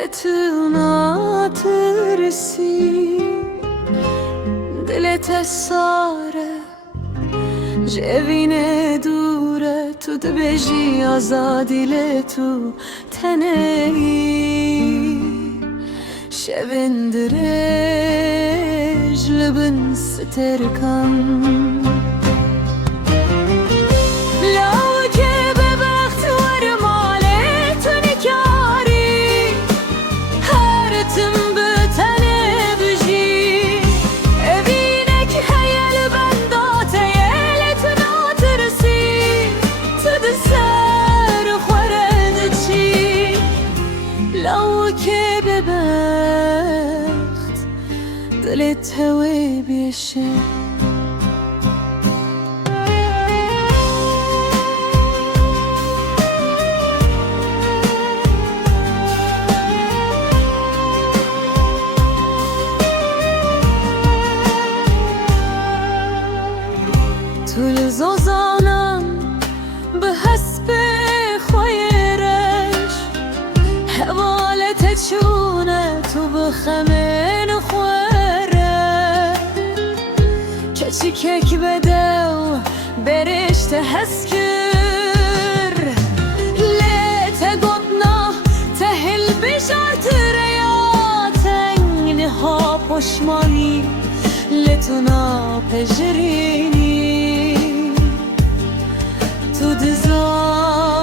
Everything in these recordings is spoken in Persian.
لتنا ترسي دلت ساره جوینه دوره تو دبیجی آزادی لتو تنهی شبن درج لبن سترکم دلت هوی بیشه طول زوزانم به حسب خویرش حوالت چونه تو بخمین چی کک بده و برشت هسکر لیت گدنا تهل بشارت ریاتنگ نها پشمانی لتونا پجرینی تو دزانی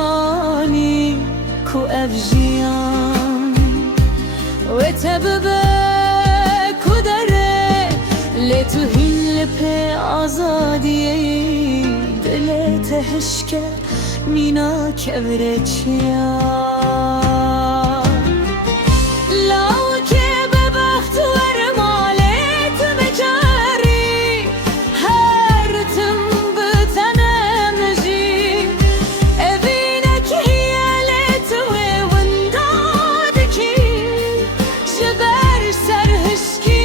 کو افجیان و تببه لتو هیل پی آزادی دلت هشکه مینا کبره چیا لاو که به بخت و ارمالت بکاری هر تم بتنم جی اوینک هیلت و وندادکی جبر سر هشکی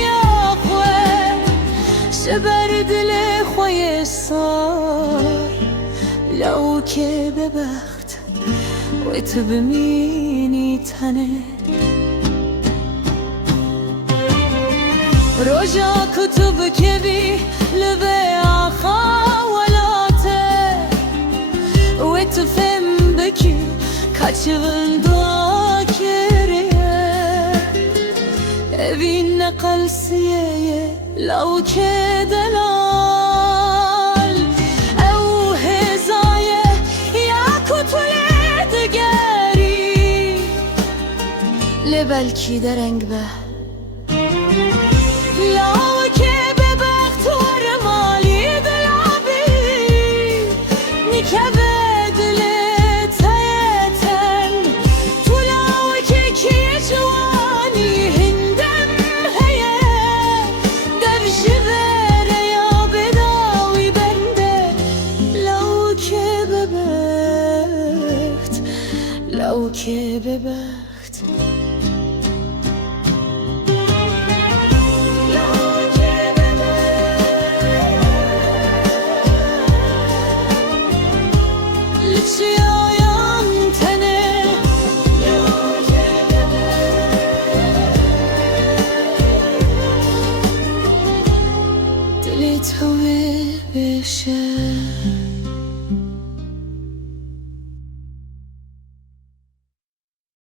شبر دل خوی صار لو که به بخت و تو بمینی تنه روژا کتب که بی لبه آخا ولاته و تو فهم بکی kaçıvında keriye evin naqal siyeye law kedalal ew hezaye ya kutulet geri le belki dereng be law ke bebaxt war mali delabi nikebe لو که به بخت لچی آیم تنه دلی توی بشه